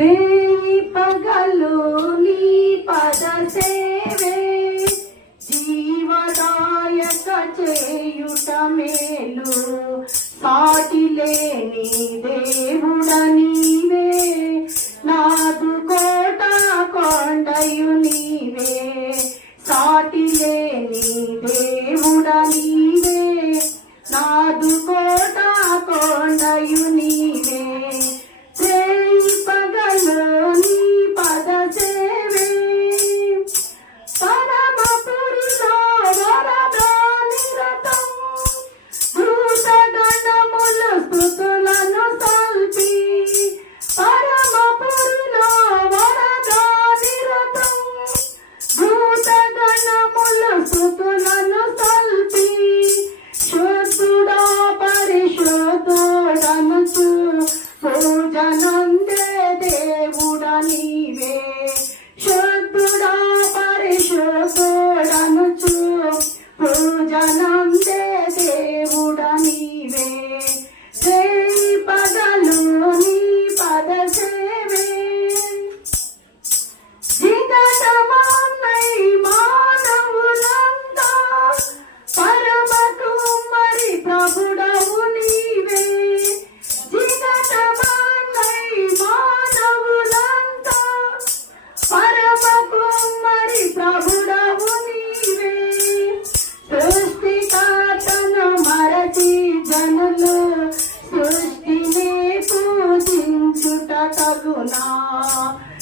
వేయి పగలు నీ పద సేవే? జీవదాయక చేయుట మేలు. సాటి లేని దేవుడ నీవే. నాదు కోట కొండయు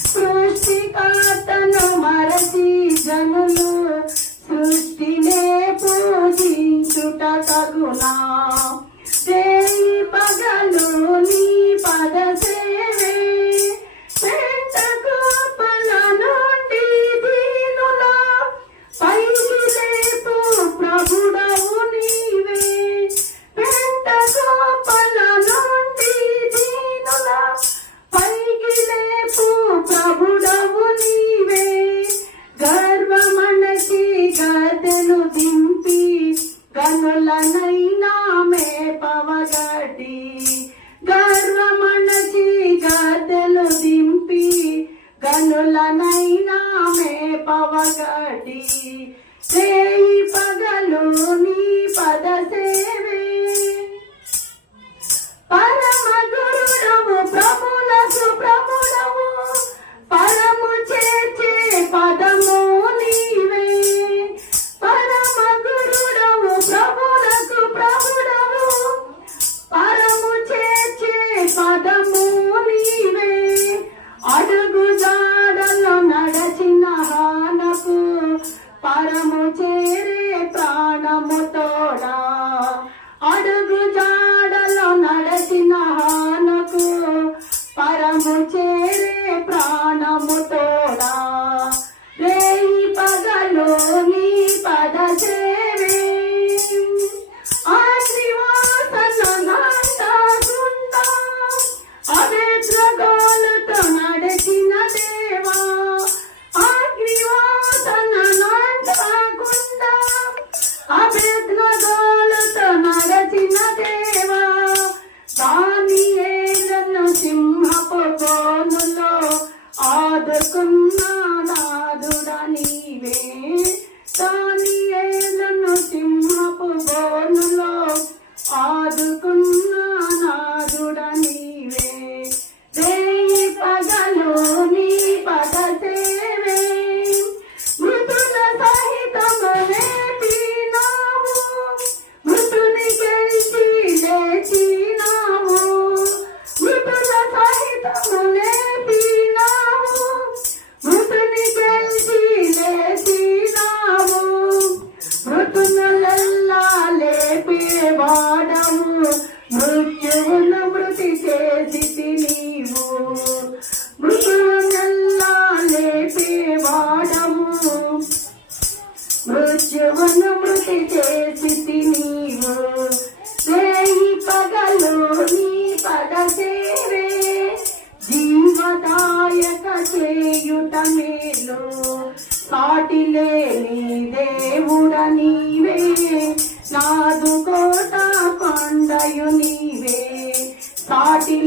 సృష్టికర్తను మరచి జనులు సృష్టినే పూజించుట తగునా. ఎల్లనైనా మేపవగటి చేయి పగలు నీ పద సేవే. పరమ గురువు ప్రభు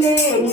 ভুলে